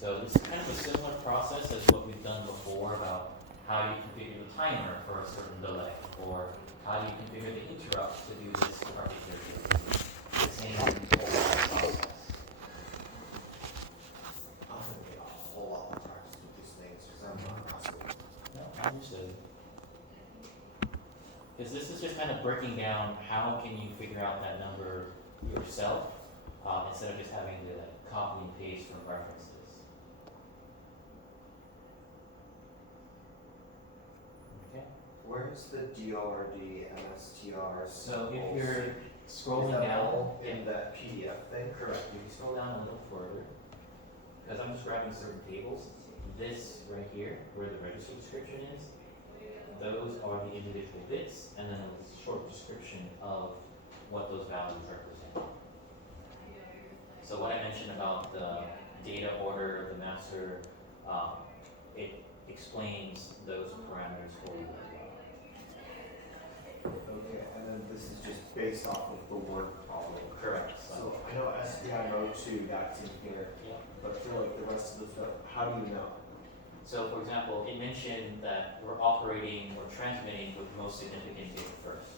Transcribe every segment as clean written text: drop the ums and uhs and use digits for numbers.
So this is kind of a similar process as what we've done before about how do you configure the timer for a certain delay, or how do you configure the interrupt to do this particular thing. The same process. I'm gonna get a whole lot more practice with these things because I'm not possible. No, understood. Because this is just kind of breaking down how can you figure out that number yourself instead of just having to like copy and paste from references. Okay. Where's the DRD, MSTR? So if you're Is scrolling that down, all in that PDF thing? correct. If you scroll down a little further, because I'm just grabbing certain tables, this right here, where the register description is, those are the individual bits, and then a short description of what those values represent. So what I mentioned about the data order, the master, it explains those parameters for you as well. Okay, and then this is just based off of the word problem. Correct. So I know SPI mode 2, that's in here, Yeah. but for like the rest of the stuff, how do you know? So for example, it mentioned that we're operating or transmitting with most significant bit first.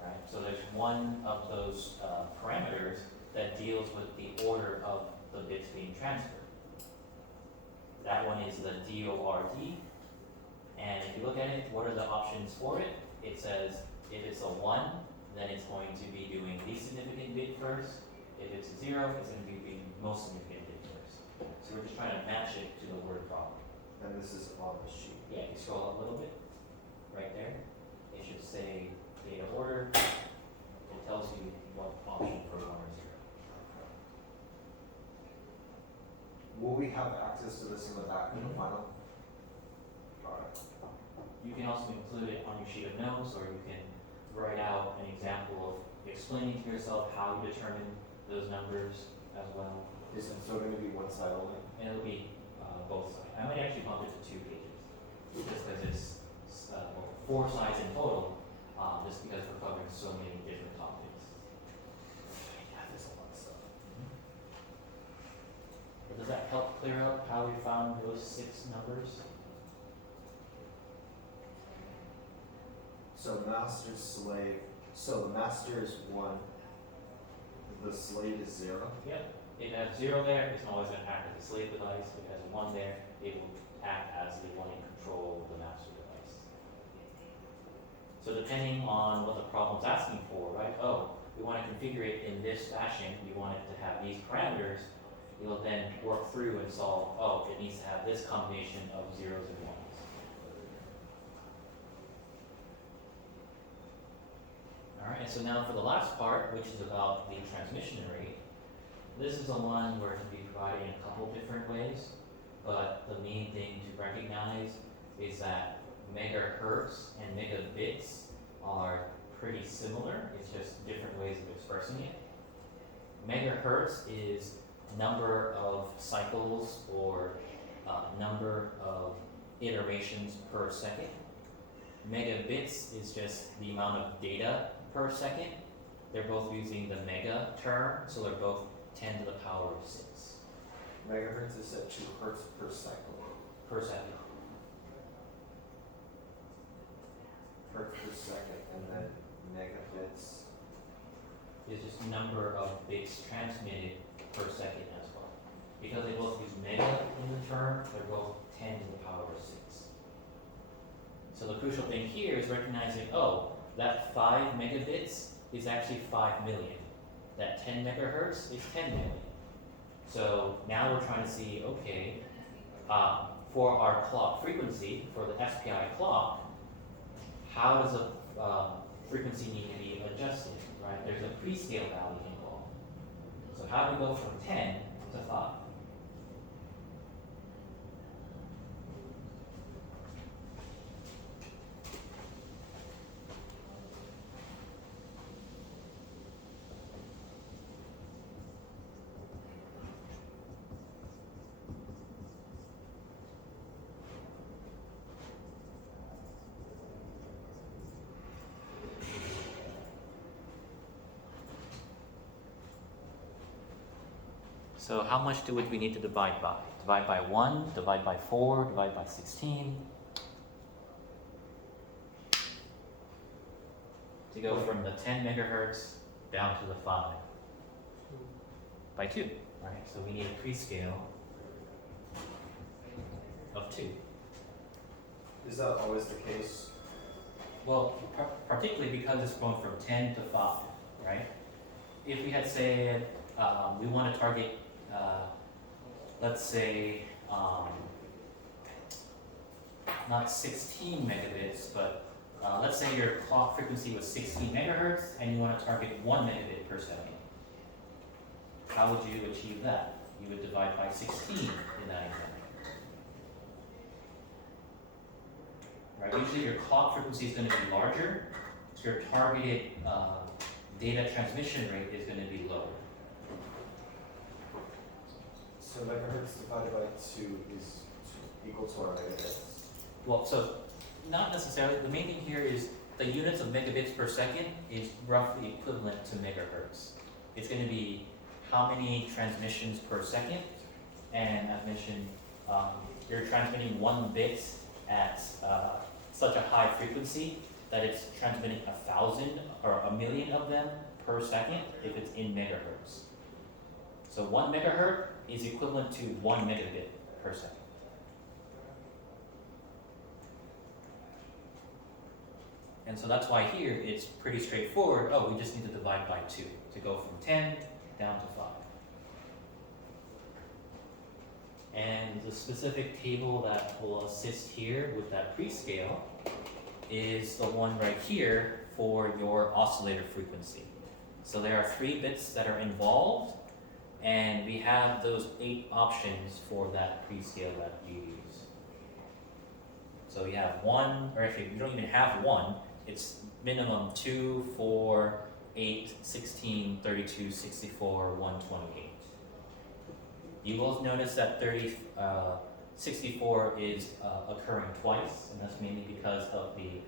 Right? So there's one of those parameters that deals with the order of the bits being transferred. That one is the DORD. And if you look at it, what are the options for it? It says if it's a 1, then it's going to be doing least significant bit first. If it's a 0, it's going to be doing most significant bit first. So we're just trying to match it to the word problem. And this is on the sheet. Yeah, you scroll up a little bit, right there. It should say data order. It tells you what option for 1 or 0. Will we have access to this in the back in the Mhm. final? Alright. You can also include it on your sheet of notes, or you can write out an example of explaining to yourself how you determine those numbers as well. Is it still going to be one side only? And it'll be both sides. I might actually bump it to 2 pages, just because it's 4 sides in total, just because we're covering so many different topics. Yeah, there's a lot of stuff. But does that help clear up how we found those 6 numbers? So master, slave. So the master is 1. The slave is 0. Yep. If it has 0 there, it's always going to act as a slave device. If it has a 1 there, it will act as the one in control of the master device. So depending on what the problem's asking for, right? Oh, we want to configure it in this fashion. We want it to have these parameters. You'll then work through and solve, oh, it needs to have this combination of 0s and 1s. All right, and so now for the last part, which is about the transmission rate, this is the one where it can be provided in a couple different ways, but the main thing to recognize is that megahertz and megabits are pretty similar. It's just different ways of expressing it. Megahertz is number of cycles or number of iterations per second. Megabits is just the amount of data per second. They're both using the mega term, so they're both 10 to the power of 6 Megahertz is set to hertz per cycle. per second. Hertz per second, and then megabits. Is just number of bits transmitted per second as well. Because they both use mega in the term, they're both 10 to the power of 6. So the crucial thing here is recognizing, oh, that 5 megabits is actually 5 million. That 10 megahertz is 10 million. So now we're trying to see, okay, for our clock frequency, for the SPI clock, how does the frequency need to be adjusted, right? There's a prescale value involved. So how do we go from 10 to 5? So how much would we need to divide by? Divide by 1, divide by 4, divide by 16. To go from the 10 megahertz down to the 5. By 2, right? So we need a prescale of 2. Is that always the case? Well, particularly because it's going from 10 to 5, right? If we had said we want to target, let's say, not 16 megabits, but let's say your clock frequency was 16 megahertz and you want to target 1 megabit per second. How would you achieve that? You would divide by 16 in that example. Right? Usually your clock frequency is going to be larger, so your targeted data transmission rate is going to be lower. So megahertz divided by 2 is equal to our megahertz. Well, so not necessarily. The main thing here is the units of megabits per second is roughly equivalent to megahertz. It's going to be how many transmissions per second, and as mentioned, you're transmitting 1 bit at such a high frequency that it's transmitting 1,000 or 1,000,000 of them per second if it's in megahertz. So 1 megahertz is equivalent to 1 megabit per second. And so that's why here it's pretty straightforward. Oh, we just need to divide by 2 to go from 10 down to 5. And the specific table that will assist here with that prescale is the one right here for your oscillator frequency. So there are 3 bits that are involved, and we have those 8 options for that prescale that you use. So you have 1, or if you don't even have 1, it's minimum 2, 4, 8, 16, 32, 64, 128. You will notice that 64 is occurring twice, and that's mainly because of the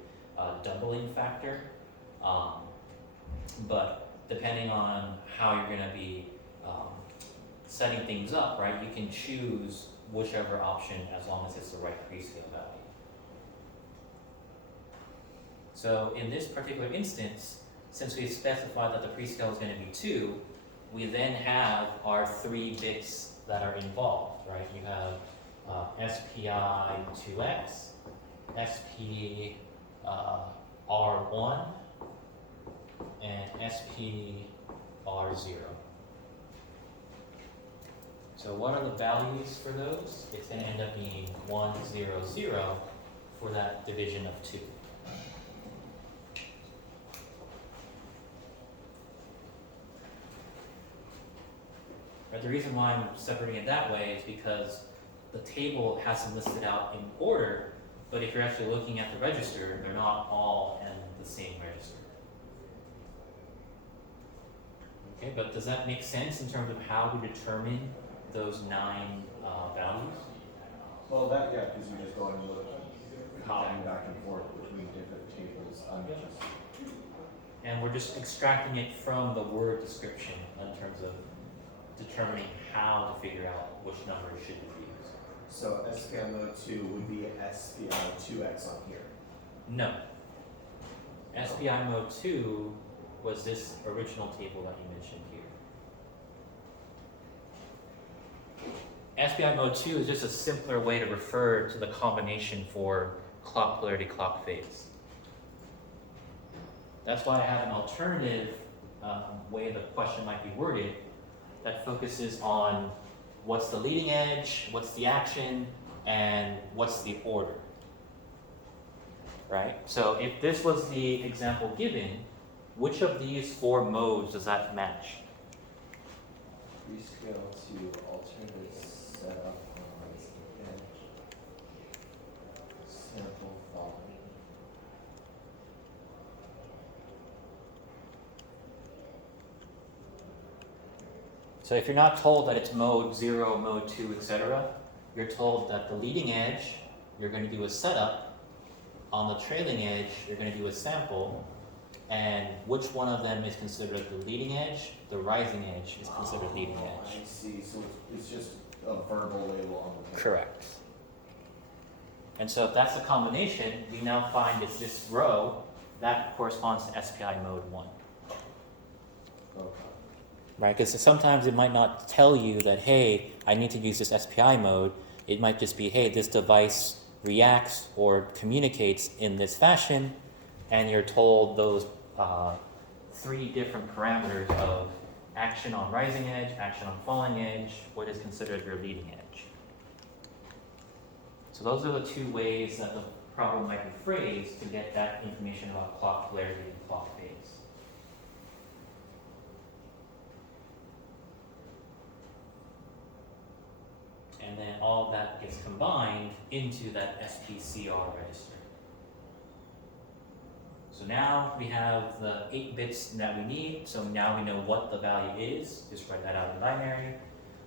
doubling factor. But depending on how you're going to be setting things up, right, you can choose whichever option as long as it's the right prescale value. So in this particular instance, since we've specified that the prescale is going to be 2, we then have our 3 bits that are involved, right? You have SPI 2x, SP R1, and SP R0. So what are the values for those? It's going to end up being 1, 0, 0 for that division of 2. But the reason why I'm separating it that way is because the table has them listed out in order, but if you're actually looking at the register, they're not all in the same register. Okay, but does that make sense in terms of how we determine those 9 values? Well, that, yeah, because you're just going with hopping back and forth between different tables. And we're just extracting it from the word description in terms of determining how to figure out which number should be used. So SPI mode 2 would be SPI 2x on here. No. SPI mode 2 was this original table that you mentioned here. SPI mode 2 is just a simpler way to refer to the combination for clock polarity, clock phase. That's why I have an alternative way the question might be worded that focuses on what's the leading edge, what's the action, and what's the order. Right? So if this was the example given, which of these 4 modes does that match? Rescale to alternate setup on edge. Sample following. So if you're not told that it's mode 0, mode 2, etc., you're told that the leading edge, you're going to do a setup. On the trailing edge, you're going to do a sample. and which one of them is considered the leading edge, the rising edge is considered leading edge. I see, so it's just a verbal label on the paper. Correct. And so if that's the combination, we now find it's this row that corresponds to SPI mode 1. Okay. Right, because sometimes it might not tell you that, hey, I need to use this SPI mode. It might just be, hey, this device reacts or communicates in this fashion, and you're told those 3 different parameters of action on rising edge, action on falling edge, what is considered your leading edge. So those are the 2 ways that the problem might be phrased to get that information about clock polarity and clock phase. And then all that gets combined into that SPCR register. So now we have the 8 bits that we need, so now we know what the value is, just write that out in binary.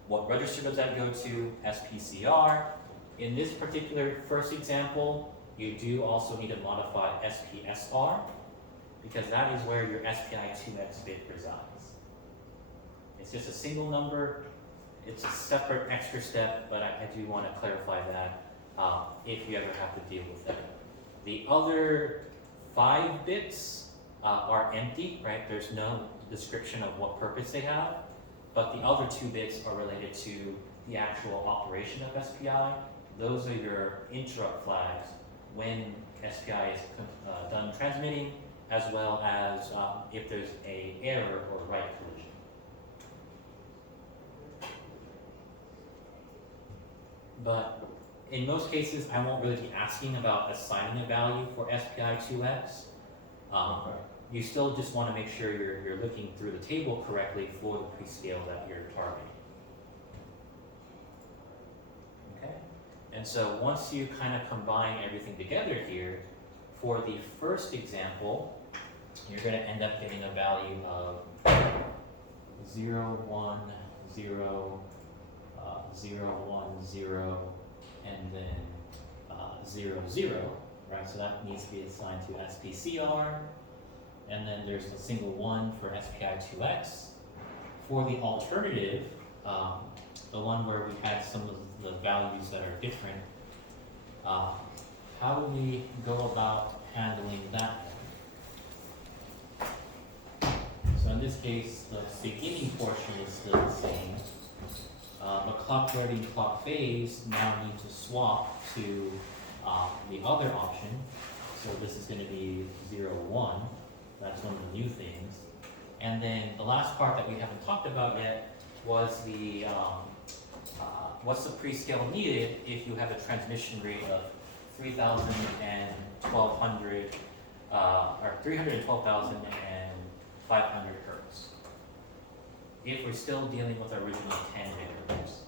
What register does that go to? SPCR. In this particular first example, you do also need to modify SPSR, because that is where your SPI2X bit resides. It's just a single number. It's a separate extra step, but I do want to clarify that if you ever have to deal with that. The other 5 bits are empty, right? There's no description of what purpose they have, but the other 2 bits are related to the actual operation of SPI. Those are your interrupt flags when SPI is done transmitting, as well as if there's an error or write collision. But in most cases, I won't really be asking about assigning a value for SPI2X. Okay. You still just want to make sure you're looking through the table correctly for the prescale that you're targeting. Okay? And so once you kind of combine everything together here, for the first example, you're going to end up getting a value of 0, 1, 0, 0, 1, 0, and then 0, 0, right? So that needs to be assigned to SPCR. And then there's a single 1 for SPI2X. For the alternative, the one where we had some of the values that are different, how do we go about handling that one? So in this case, the beginning portion is still the same. But clock polarity and clock phase now need to swap to the other option. So this is going to be 0, 1. That's one of the new things. And then the last part that we haven't talked about yet was the what's the prescale needed if you have a transmission rate of 3,000 and 1,200 or 312,000 and 500 hertz. If we're still dealing with our original 10 megahertz.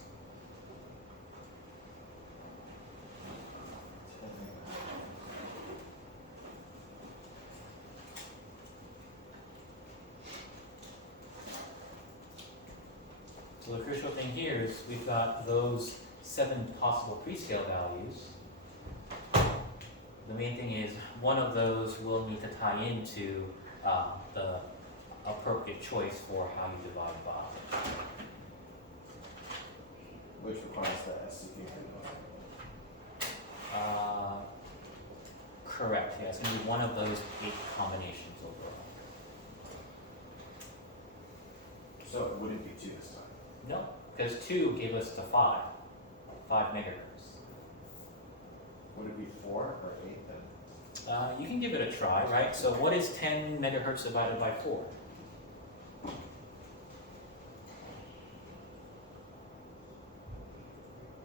So the crucial thing here is we've got those 7 possible prescale values. The main thing is one of those will need to tie into the appropriate choice for how you divide by. Which requires the SCP Correct, yeah, it's going to be one of those 8 combinations overall. So would it be 2 this time? No, because 2 gave us to 5 megahertz. Would it be 4 or 8 then? You can give it a try, right? So what is 10 megahertz divided by 4?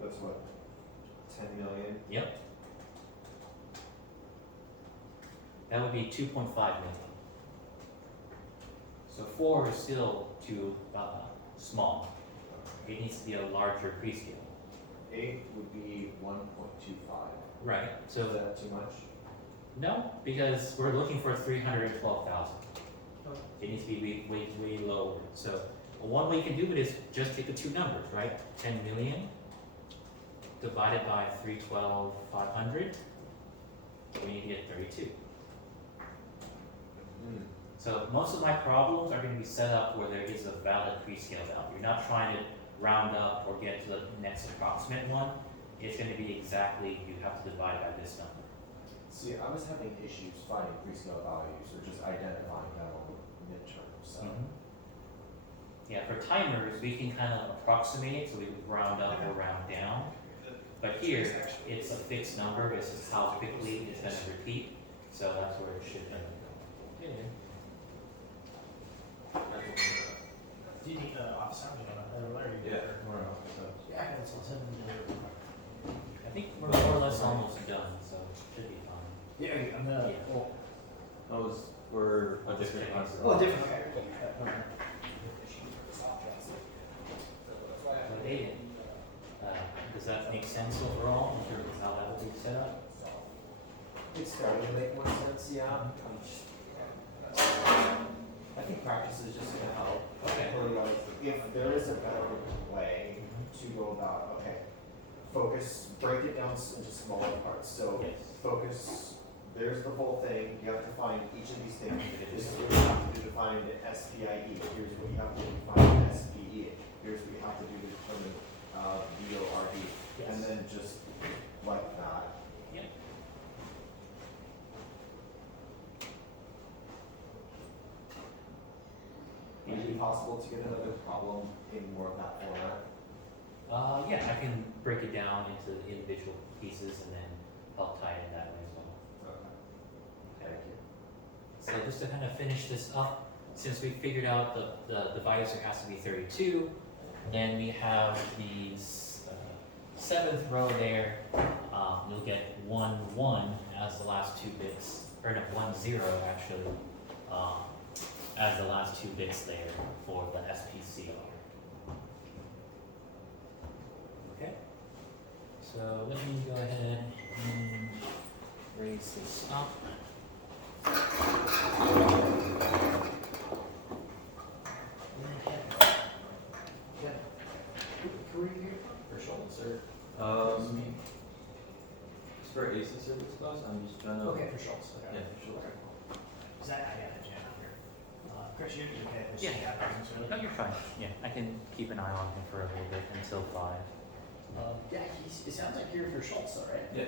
That's what? 10 million? Yep. That would be 2.5 million. So 4 is still too small. It needs to be a larger prescale. 8 would be 1.25. Right. Is So that too much? no, because we're looking for 312,000. It needs to be way lower. So one way you can do it is just take the 2 numbers, right? 10 million divided by 312,500. We need to get 32. So most of my problems are going to be set up where there is a valid prescale value. You're not trying to round up or get to the next approximate one. It's going to be exactly, you have to divide by this number. See, I was having issues finding prescale values or just identifying them on the midterm, so. Yeah, for timers, we can kind of approximate it, so we would round up or round down. But here, it's a fixed number, this is how quickly it's going to repeat, so that's where it should go. Do you need office hours or Larry? Yeah, I can send him. I think we're more or less almost done, so it should be fine. Yeah, I'm gonna. Yeah. Well, Those were a Just different kidding. answer. oh, different. Okay. But Aiden, does that make sense overall in terms of how that will be set up? It's starting to make more sense, yeah. I think practice is just gonna help. Okay. Or like, if there is a better way to go about, okay, focus, break it down into smaller parts. So Yes. focus, there's the whole thing, you have to find each of these things. This is what you have to do to find SPIE, here's what you have to do to find SPE, here's what you have to do to determine VORD. Yes. And then just like that. Yep. Would it be possible to get another problem in more of that format? Yeah, I can break it down into individual pieces and then help tie it in that way as well. Okay. Thank you. So just to kind of finish this up, since we figured out the divisor has to be 32, then we have the seventh row there. You'll get 1, 1 as the last two bits, or no, 1, 0 actually, as the last two bits there for the SPCR. Okay, so let me go ahead and raise this up. For Schultz or? It's for AC service class, I'm just trying to. Okay, for Schultz. Okay. Yeah, for sure. Is that I got a jam out here? Chris, you're okay? Yeah. No, you're fine. Yeah, I can keep an eye on him for a little bit until 5. Yeah, it sounds like you're for Schultz, though, right? Yeah.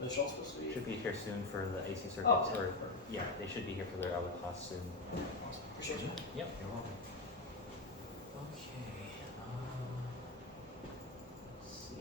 So Schultz supposed to be. Should be here soon for the AC circuits, Oh, or, yeah, they should be here for their other class soon. Awesome. Appreciate you. Yep, you're welcome. Okay, let's see.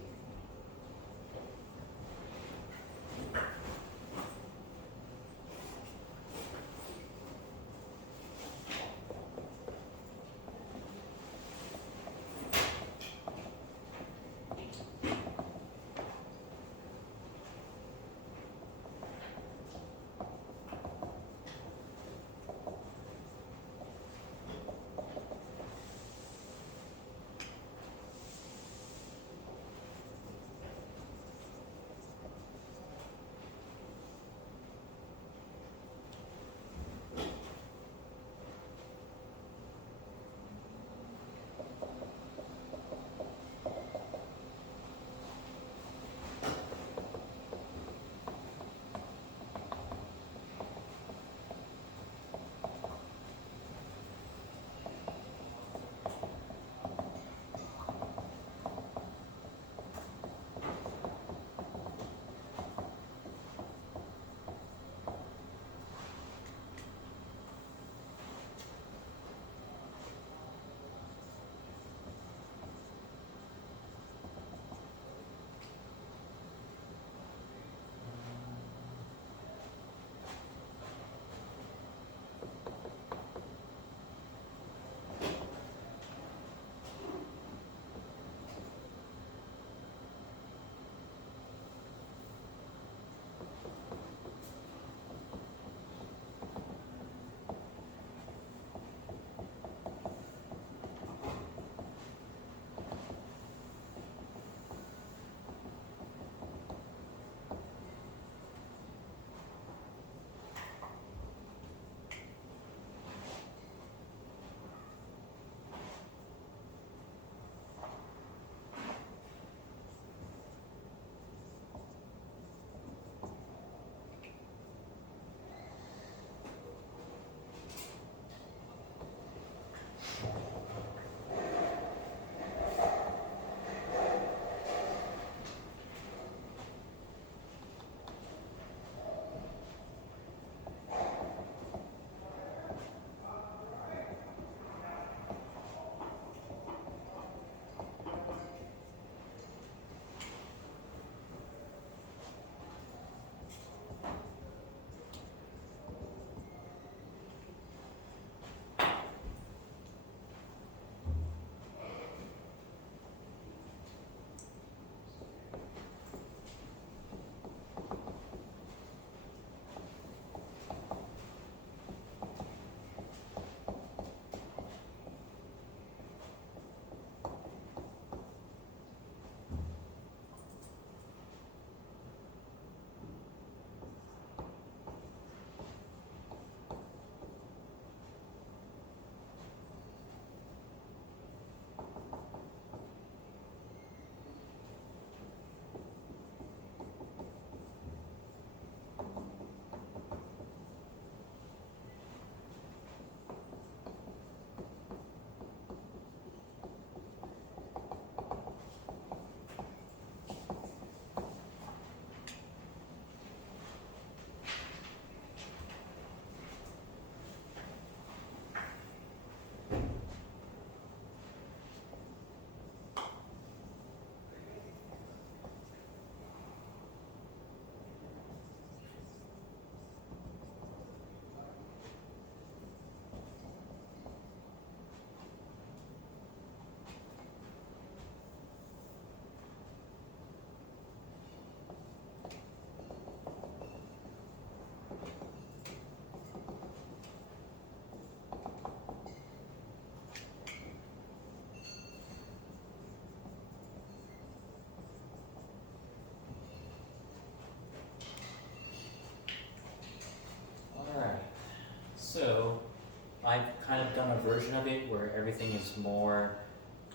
everything is more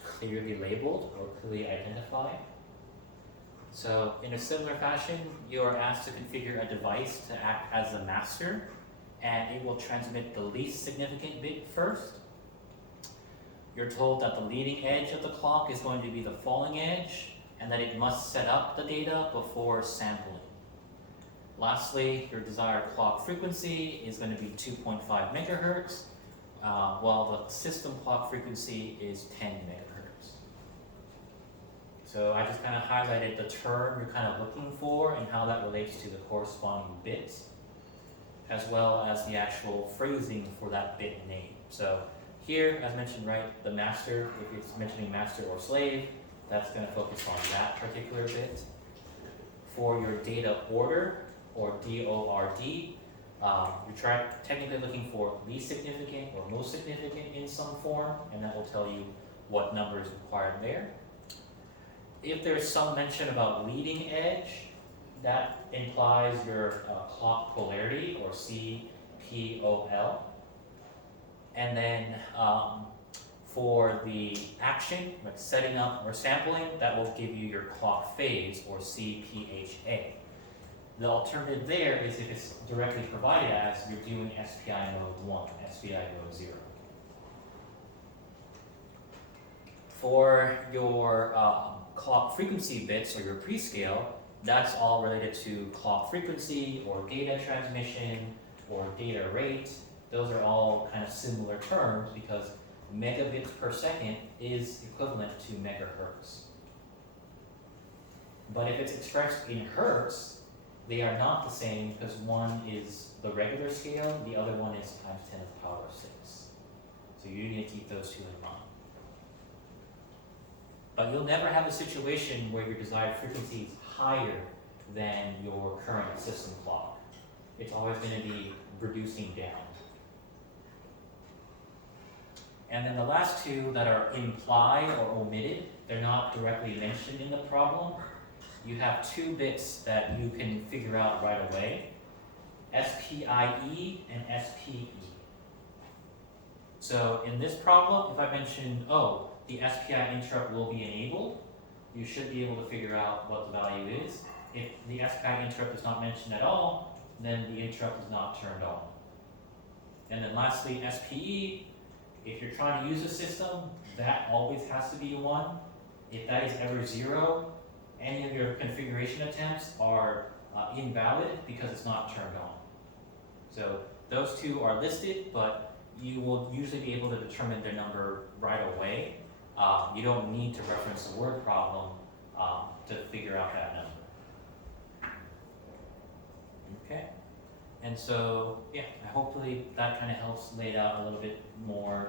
clearly labeled or clearly identified. So in a similar fashion, you are asked to configure a device to act as the master, and it will transmit the least significant bit first. You're told that the leading edge of the clock is going to be the falling edge, and that it must set up the data before sampling. Lastly, your desired clock frequency is going to be 2.5 megahertz, while the system clock frequency is 10 megahertz. So I just kind of highlighted the term you're kind of looking for and how that relates to the corresponding bits, as well as the actual phrasing for that bit name. So here, as mentioned, right, the master, if it's mentioning master or slave, that's going to focus on that particular bit. For your data order, or DORD, you're technically looking for least significant or most significant in some form, and that will tell you what number is required there. If there's some mention about leading edge, that implies your clock polarity, or CPOL. And then for the action, like setting up or sampling, that will give you your clock phase, or CPHA. The alternative there is if it's directly provided as you're doing SPI mode 1, SPI mode 0. For your clock frequency bits, or your prescale, that's all related to clock frequency, or data transmission, or data rate. Those are all kind of similar terms because megabits per second is equivalent to megahertz. But if it's expressed in hertz, they are not the same because one is the regular scale, the other one is times 10 to the power of 6. So you need to keep those two in mind. But you'll never have a situation where your desired frequency is higher than your current system clock. It's always going to be reducing down. And then the last two that are implied or omitted, they're not directly mentioned in the problem. You have two bits that you can figure out right away, SPIE and SPE. So in this problem, if I mention, oh, the SPI interrupt will be enabled, you should be able to figure out what the value is. If the SPI interrupt is not mentioned at all, then the interrupt is not turned on. And then lastly, SPE, if you're trying to use a system, that always has to be a 1. If that is ever 0, any of your configuration attempts are invalid because it's not turned on. So those two are listed, but you will usually be able to determine their number right away. You don't need to reference the word problem to figure out that number. Okay, and so yeah, hopefully that kind of helps lay it out a little bit more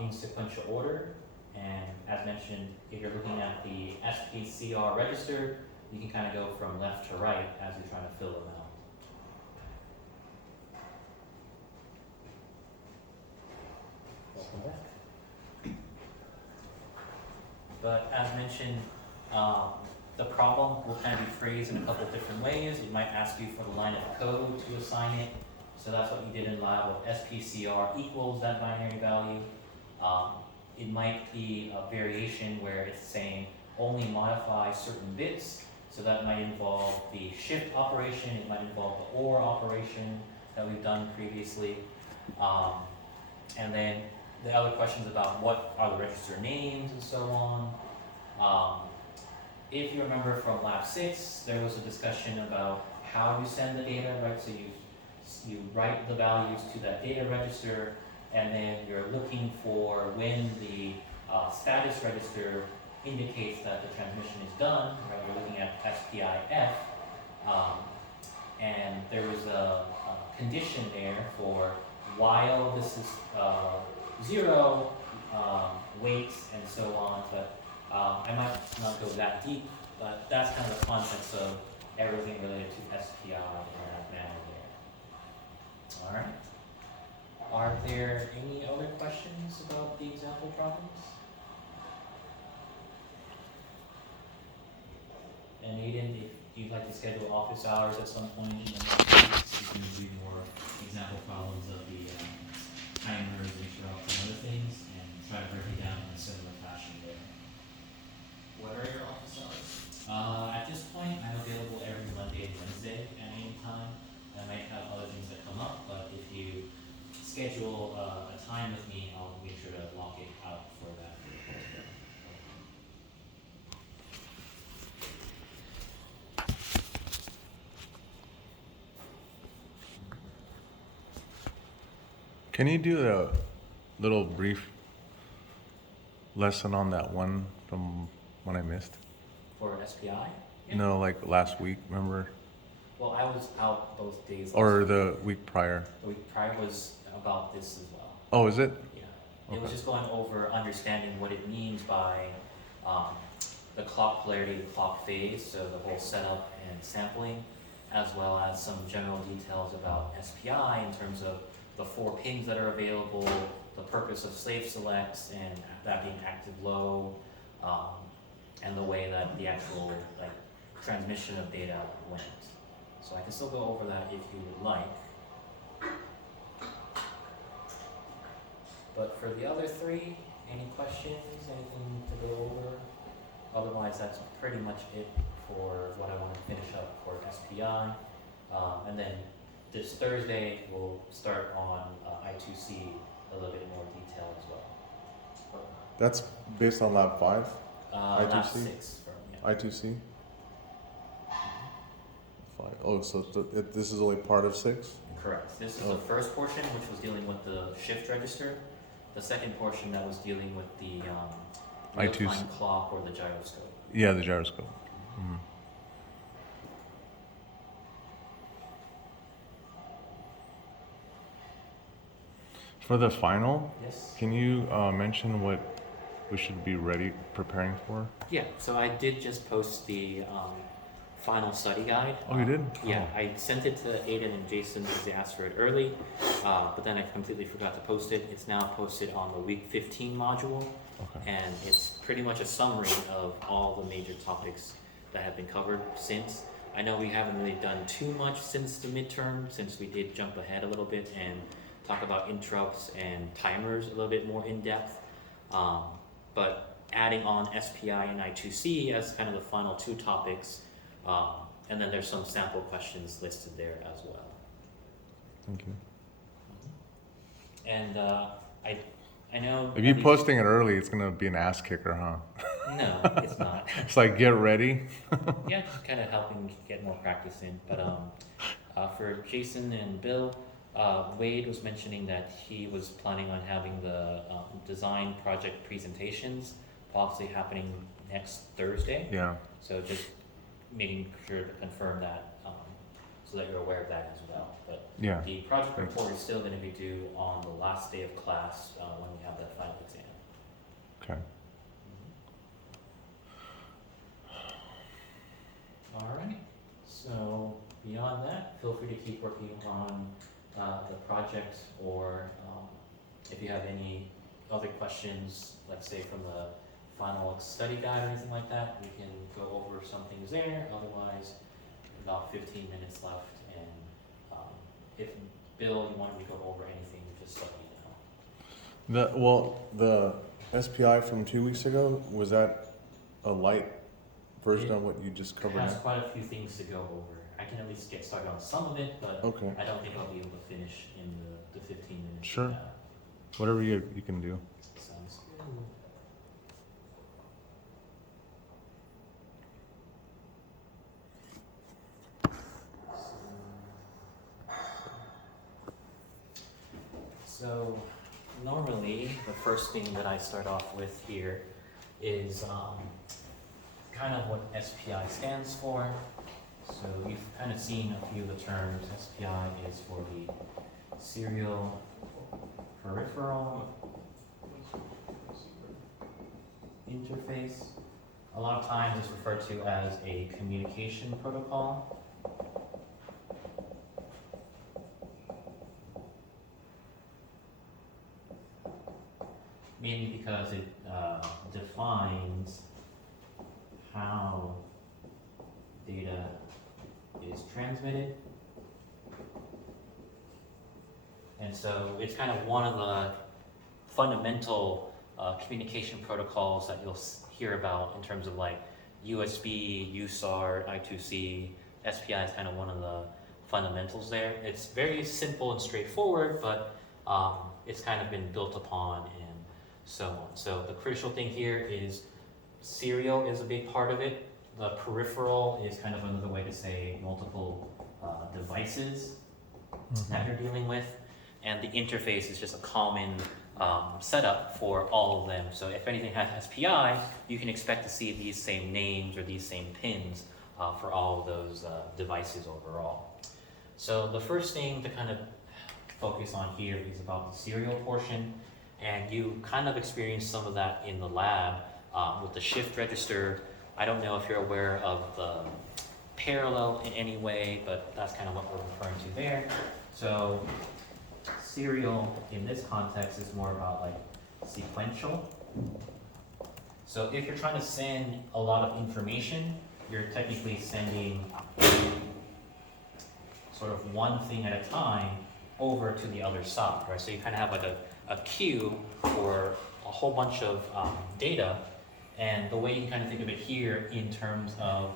in sequential order. And as mentioned, if you're looking at the SPCR register, you can kind of go from left to right as you're trying to fill them out. Welcome back. But as mentioned, the problem will kind of be phrased in a couple of different ways. It might ask you for the line of code to assign it. So that's what you did in lab with SPCR equals that binary value. It might be a variation where it's saying only modify certain bits. So that might involve the shift operation, it might involve the OR operation that we've done previously. And then the other questions about what are the register names and so on. If you remember from lab 6, there was a discussion about how you send the data, right? So you write the values to that data register, and then you're looking for when the status register indicates that the transmission is done, right? You're looking at SPIF, and there was a condition there for while this is 0, waits and so on, but I might not go that deep, but that's kind of the context of everything related to SPI in that manner there. All right. Are there any other questions about the example problems? And Aiden, if you'd like to schedule office hours at some point in the next week, you can do more example problems of the timers, interrupts, and other things, and try to break it down in a similar fashion there. What are your office hours? At this point, I'm available every Monday and Wednesday at any time. I might have other things that come up, but if you schedule a time with me, I'll make sure to lock it out for that. Can you do a little brief lesson on that one from when I missed? For SPI? Yeah. No, like last week, remember? Well, I was out both days. Or last the week prior? The week prior was about this as well. Oh, is it? Yeah. It was Okay. just going over understanding what it means by the clock polarity, the clock phase, so the whole setup and sampling, as well as some general details about SPI in terms of the 4 pins that are available, the purpose of slave selects, and that being active low, and the way that the actual like transmission of data went. So I can still go over that if you would like. But for the other 3, any questions, anything to go over? Otherwise, that's pretty much it for what I want to finish up for SPI. And then this Thursday, we'll start on I2C a little bit more detail as well. That's based on lab 5, Lab I2C? 6 from, yeah. I2C? 5. Oh, so this is only part of 6? Correct. This is Oh. the first portion, which was dealing with the shift register. The second portion that was dealing with the I2C. real-time clock or the gyroscope. Yeah, the gyroscope. Mhm. For the final, Yes? can you mention what we should be preparing for? Yeah, so I did just post the final study guide. Oh, you did? Yeah, I sent it to Aiden and Jason because they asked for it early, but then I completely forgot to post it. It's now posted on the week 15 module, Okay. and it's pretty much a summary of all the major topics that have been covered since. I know we haven't really done too much since the midterm, since we did jump ahead a little bit and talk about interrupts and timers a little bit more in depth. But adding on SPI and I2C as kind of the final 2 topics, and then there's some sample questions listed there as well. Thank you. And I know. If you're posting it early, it's gonna be an ass kicker, huh? No, it's not. It's like, get ready. Yeah, just kind of helping get more practice in. But for Jason and Bill, Wade was mentioning that he was planning on having the design project presentations possibly happening next Thursday. Yeah. So just making sure to confirm that so that you're aware of that as well. But Yeah. the project Thanks. report is still going to be due on the last day of class when we have that final exam. Okay. All right. So beyond that, feel free to keep working on the project, or if you have any other questions, let's say from the final study guide or anything like that, we can go over some things there. Otherwise, about 15 minutes left, and if Bill, you wanted to go over anything, just let me know. The SPI from 2 weeks ago, was that a light version It of what you just It covered has now? quite a few things to go over. I can at least get started on some of it, but Okay. I don't think I'll be able to finish in the 15 minutes. Sure. Whatever you can do. Sounds good. So normally the first thing that I start off with here is kind of what SPI stands for. So you've kind of seen a few of the terms. SPI is for the serial peripheral interface. A lot of times it's referred to as a communication protocol. Mainly because it defines how data is transmitted. And so it's kind of one of the fundamental communication protocols that you'll hear about in terms of like USB, USART, I2C. SPI is kind of one of the fundamentals there. It's very simple and straightforward, but it's kind of been built upon and so on. So the crucial thing here is serial is a big part of it. The peripheral is kind of another way to say multiple devices that you're dealing with. And the interface is just a common setup for all of them. So if anything has SPI, you can expect to see these same names or these same pins for all of those devices overall. So the first thing to kind of focus on here is about the serial portion. And you kind of experienced some of that in the lab with the shift register. I don't know if you're aware of the parallel in any way, but that's kind of what we're referring to there. So serial in this context is more about like sequential. So if you're trying to send a lot of information, you're technically sending sort of one thing at a time over to the other side, right? So you kind of have like a queue for a whole bunch of data, and the way you can kind of think of it here in terms of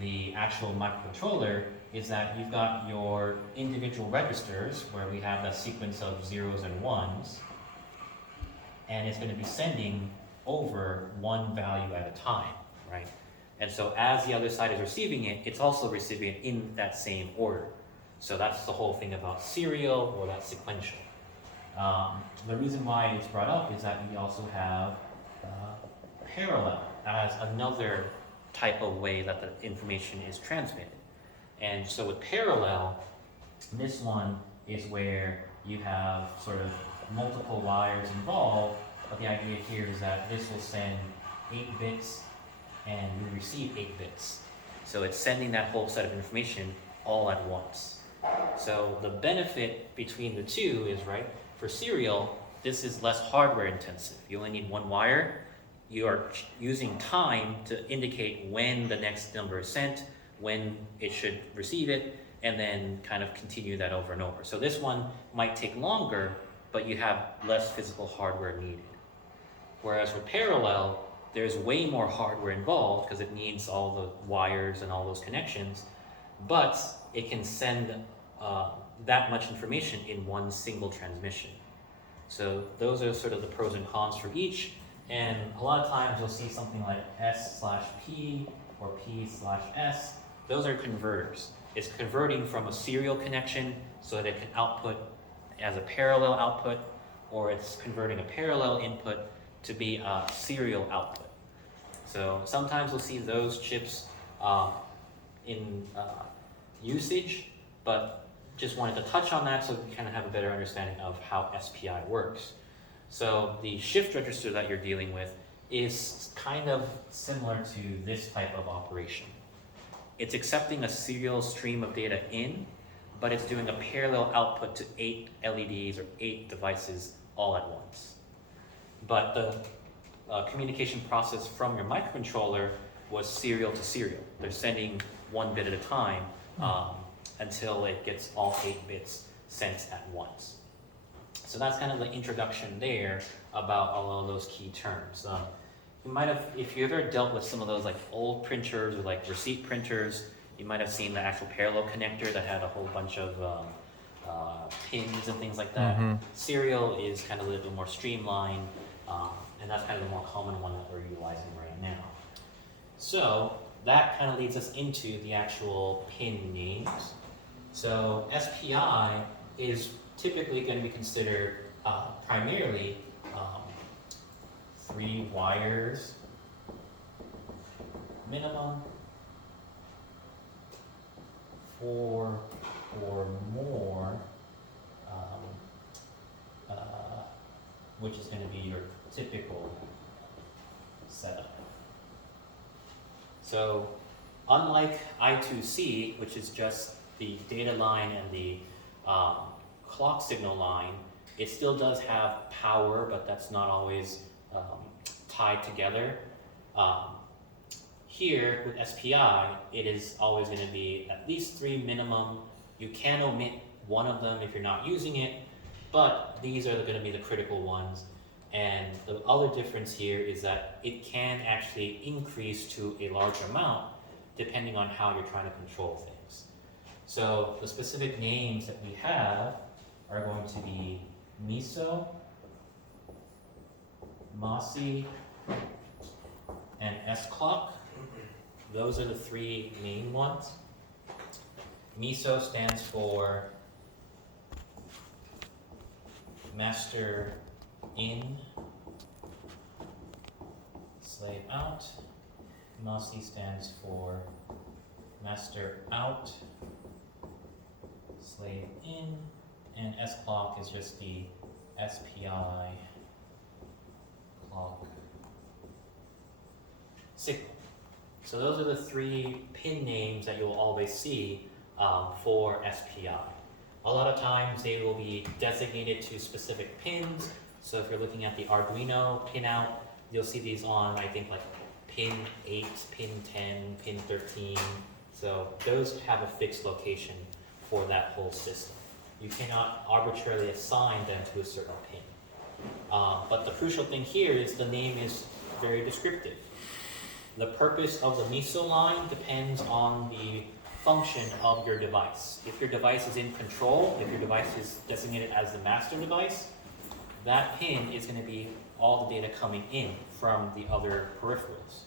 the actual microcontroller is that you've got your individual registers where we have that sequence of zeros and ones, and it's going to be sending over one value at a time, right? And so as the other side is receiving it, it's also receiving it in that same order. So that's the whole thing about serial or that sequential. The reason why it's brought up is that we also have parallel as another type of way that the information is transmitted. And so with parallel, this one is where you have sort of multiple wires involved, but the idea here is that this will send 8 bits and you receive 8 bits. So it's sending that whole set of information all at once. So the benefit between the two is, right, for serial, this is less hardware intensive. You only need one wire. You are using time to indicate when the next number is sent, when it should receive it, and then kind of continue that over and over. So this one might take longer, but you have less physical hardware needed. Whereas for parallel, there's way more hardware involved because it needs all the wires and all those connections, but it can send that much information in one single transmission. So those are sort of the pros and cons for each. And a lot of times you'll see something like S/P or P/S. Those are converters. It's converting from a serial connection so that it can output as a parallel output, or it's converting a parallel input to be a serial output. So sometimes we'll see those chips in usage, but just wanted to touch on that so we kind of have a better understanding of how SPI works. So the shift register that you're dealing with is kind of similar to this type of operation. It's accepting a serial stream of data in, but it's doing a parallel output to 8 LEDs or 8 devices all at once. But the communication process from your microcontroller was serial to serial. They're sending 1 bit at a time until it gets all 8 bits sent at once. So that's kind of the introduction there about all of those key terms. You might have, if you ever dealt with some of those like old printers or like receipt printers, you might have seen the actual parallel connector that had a whole bunch of pins and things like that. Mm-hmm. Serial is kind of a little bit more streamlined, and that's kind of the more common one that we're utilizing right now. So that kind of leads us into the actual pin names. So SPI is typically going to be considered primarily 3 wires minimum, 4 or more, which is going to be your typical setup. So unlike I2C, which is just the data line and the clock signal line, it still does have power, but that's not always tied together. Here with SPI, it is always going to be at least 3 minimum. You can omit one of them if you're not using it, but these are going to be the critical ones. And the other difference here is that it can actually increase to a larger amount depending on how you're trying to control things. So the specific names that we have are going to be miso, mosi, and s-clock. Those are the three main ones. Miso stands for master in, slave out. Mosi stands for master out, slave in, and s-clock is just the SPI clock signal. So those are the three pin names that you'll always see for SPI. A lot of times they will be designated to specific pins. So if you're looking at the Arduino pinout, you'll see these on, I think, like pin 8, pin 10, pin 13. So those have a fixed location for that whole system. You cannot arbitrarily assign them to a certain pin. But the crucial thing here is the name is very descriptive. The purpose of the MISO line depends on the function of your device. If your device is in control, if your device is designated as the master device, that pin is going to be all the data coming in from the other peripherals.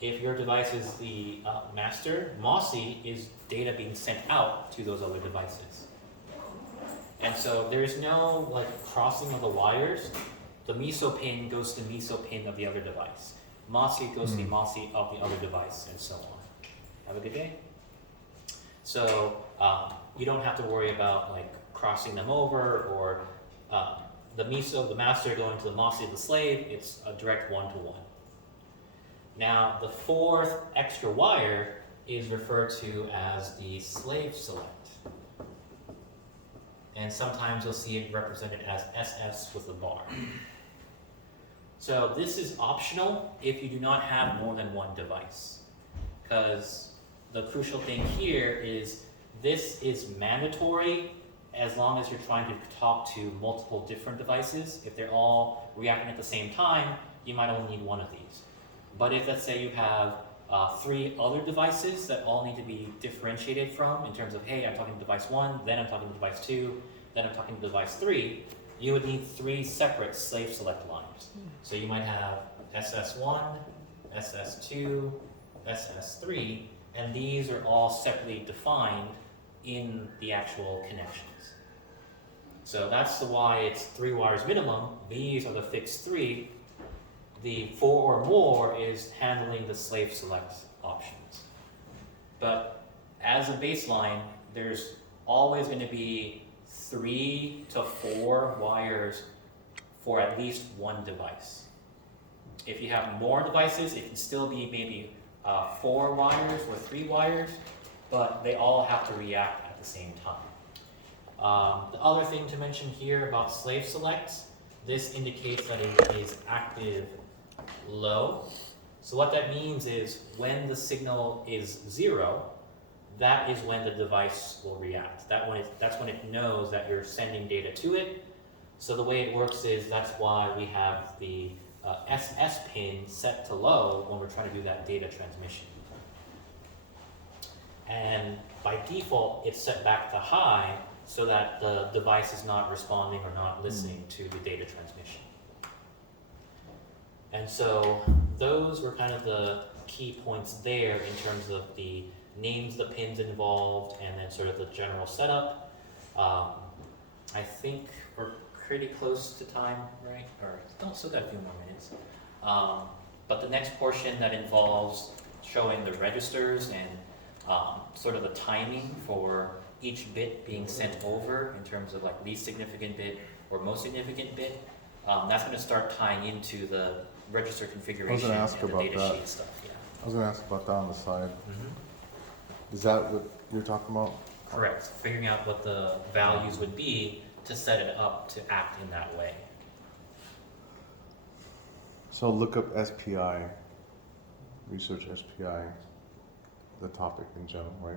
If your device is the master, MOSI is data being sent out to those other devices. And so there's no like crossing of the wires. The MISO pin goes to the MISO pin of the other device. MOSI goes to the MOSI of the other device, and so on. Have a good day. So you don't have to worry about like crossing them over or the MISO, the master going to the MOSI, the slave. It's a direct one-to-one. Now the fourth extra wire is referred to as the slave select. And sometimes you'll see it represented as SS with a bar. So this is optional if you do not have more than one device. Because the crucial thing here is this is mandatory as long as you're trying to talk to multiple different devices. If they're all reacting at the same time, you might only need one of these. But if, let's say, you have 3 other devices that all need to be differentiated from in terms of, hey, I'm talking to device 1, then I'm talking to device 2, then I'm talking to device 3, you would need 3 separate slave select lines. So you might have SS1, SS2, SS3, and these are all separately defined in the actual connections. So that's why it's 3 wires minimum. These are the fixed 3. The 4 or more is handling the slave select options. But as a baseline, there's always going to be 3 to 4 wires for at least one device. If you have more devices, it can still be maybe 4 wires or 3 wires, but they all have to react at the same time. The other thing to mention here about slave selects, this indicates that it is active low. So what that means is when the signal is 0, that is when the device will react. That's when it knows that you're sending data to it. So the way it works is that's why we have the SS pin set to low when we're trying to do that data transmission. And by default, it's set back to high so that the device is not responding or not listening to the data transmission. And so those were kind of the key points there in terms of the names, the pins involved, and then sort of the general setup. I think we're pretty close to time, right? Or still got a few more minutes. But the next portion that involves showing the registers and sort of the timing for each bit being sent over in terms of like least significant bit or most significant bit, that's going to start tying into the register configuration and the data sheet stuff. Yeah. I was going to ask about that on the side. Mm-hmm. Is that what you're talking about? Correct. Figuring out what the values would be to set it up to act in that way. So look up SPI, research SPI, the topic in general, right?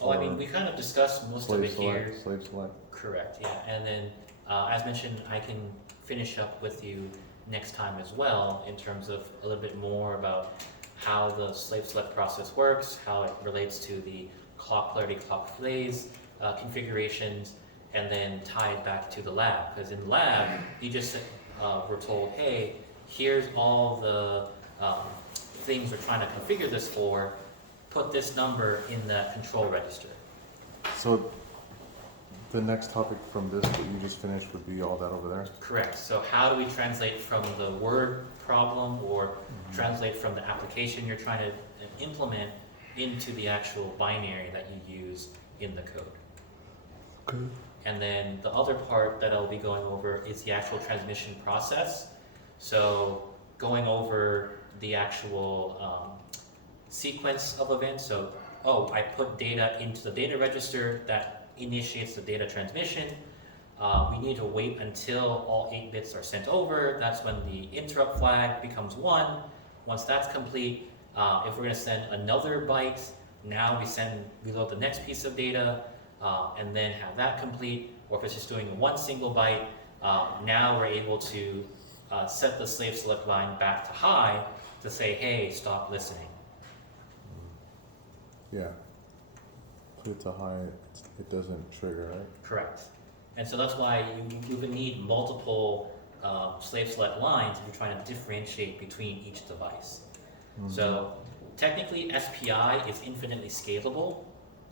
Oh, I mean, we kind of discussed most of it here. Slave select. Correct, yeah. And then, as mentioned, I can finish up with you next time as well in terms of a little bit more about how the slave select process works, how it relates to the clock clarity, clock phase configurations, and then tie it back to the lab. Because in the lab, you just were told, hey, here's all the things we're trying to configure this for, put this number in that control register. So the next topic from this that you just finished would be all that over there? Correct. So how do we translate from the word problem or translate from the application you're trying to implement into the actual binary that you use in the code? Okay. And then the other part that I'll be going over is the actual transmission process. So going over the actual sequence of events. So, oh, I put data into the data register that initiates the data transmission. We need to wait until all 8 bits are sent over. That's when the interrupt flag becomes 1. Once that's complete, if we're going to send another byte, now we load the next piece of data and then have that complete. Or if it's just doing one single byte, now we're able to set the slave select line back to high to say, hey, stop listening. Yeah. Put it to high, it doesn't trigger, right? Correct. And so that's why you would need multiple slave select lines if you're trying to differentiate between each device. So technically SPI is infinitely scalable.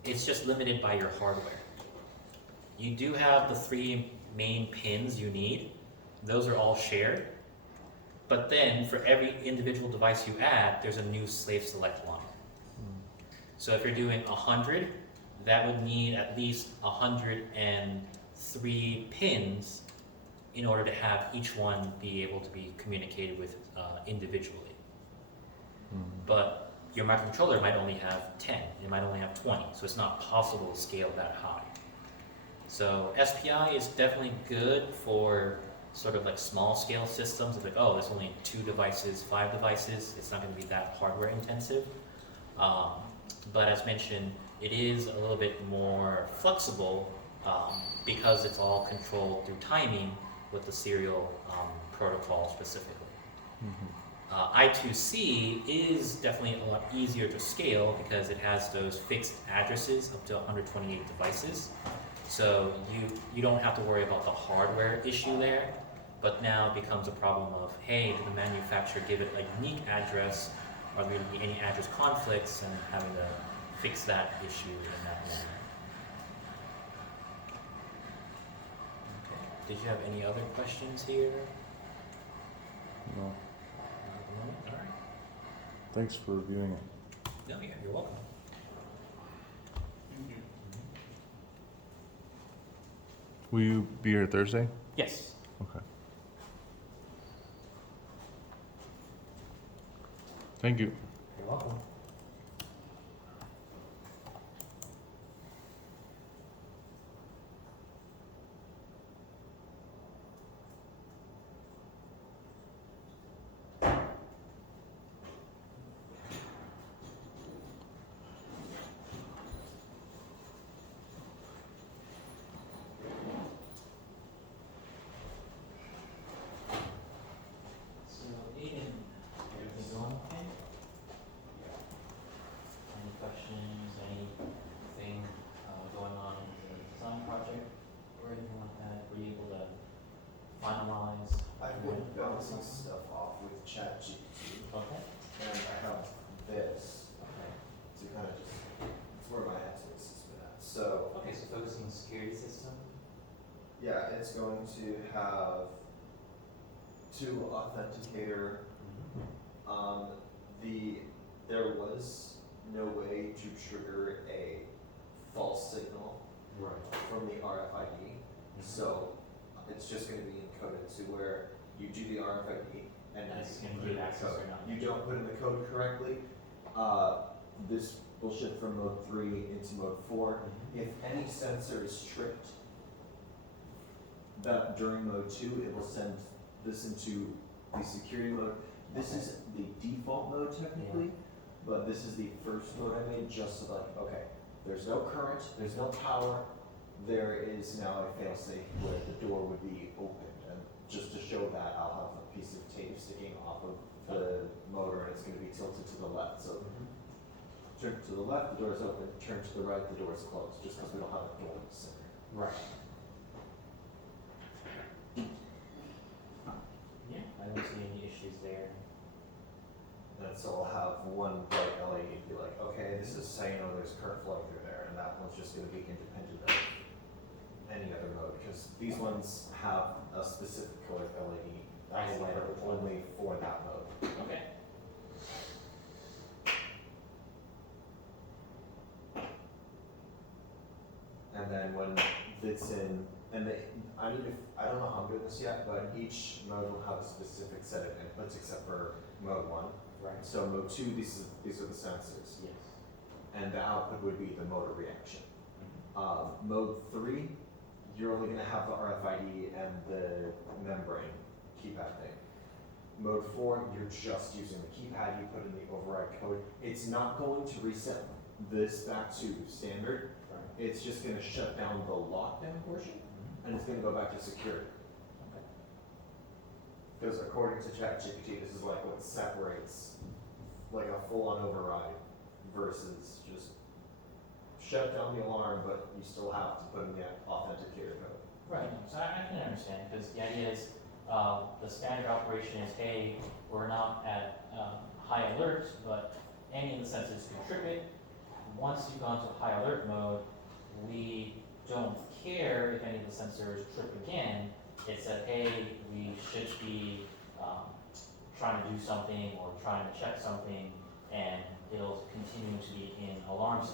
It's just limited by your hardware. You do have the 3 main pins you need. Those are all shared. But then for every individual device you add, there's a new slave select line. So if you're doing 100, that would need at least 103 pins in order to have each one be able to be communicated with individually. But your microcontroller might only have 10, it might only have 20, so it's not possible to scale that high. So SPI is definitely good for sort of like small scale systems. It's like, oh, there's only 2 devices, 5 devices. It's not going to be that hardware intensive. But as mentioned, it is a little bit more flexible because it's all controlled through timing with the serial protocol specifically. I2C is definitely a lot easier to scale because it has those fixed addresses up to 128 devices. So you don't have to worry about the hardware issue there, but now it becomes a problem of, hey, did the manufacturer give it a unique address? Are there going to be any address conflicts, and having to fix that issue in that manner. Okay. Did you have any other questions here? No. Not at the moment? All right. Thanks for reviewing it. No, yeah, you're welcome. Will you be here Thursday? Yes. Okay. Thank you. You're welcome. So, Aiden, everything going okay? Any questions, anything going on with the design project or anything like that? Were you able to finalize? I've been bouncing stuff off with ChatGPT, Okay. and I have this Okay. to kind of just, it's where my axis has been at. So, Okay, so focusing on the security system. yeah, it's going to have 2 authenticator. There was no way to trigger a false signal Right. from the RFID. So it's just going to be encoded to where you do the RFID and then It's you gonna put in give the access code. or not. You don't put in the code correctly, this will shift from mode 3 into mode 4. If any sensor is tripped, that during mode 2, it will send this into the security mode. This is the default mode technically, but this is the first mode I made just so like, okay, there's no current, there's no power, there is now a failsafe where the door would be opened and just to show that, I'll have a piece of tape sticking off of the motor, and it's gonna be tilted to the left, so turn to the left, the door is open, turn to the right, the door is closed, just because we don't have a door in the center. Right. Yeah, I don't see any issues there. And so I'll have one bright LED, be like, okay, this is how you know there's current flowing through there, and that one's just gonna be independent of any other mode, because these ones have a specific colored LED I see. that's light up only for that mode. Okay. And then when it's in, and I don't know how I'm doing this yet, but each mode will have a specific set of inputs except for mode 1. Right. So mode 2, these are the sensors, Yes. and the output would be the motor reaction. Mhm. Mode 3, you're only gonna have the RFID and the membrane keypad thing. Mode 4, you're just using the keypad, you put in the override code. It's not going to reset this back to standard. Right. It's just gonna shut down the lockdown portion, Mhm. and it's gonna go back to security. Okay. Because according to ChatGPT, this is like what separates like a full-on override versus just shut down the alarm, but you still have to put in the authenticator code. Right, so I can understand, because the idea is, the standard operation is, hey, we're not at, high alert, but any of the sensors can trip it. Once you've gone to high alert mode, we don't care if any of the sensors trip again. It's that, hey, we should be, trying to do something or trying to check something, and it'll continue to be in alarm state.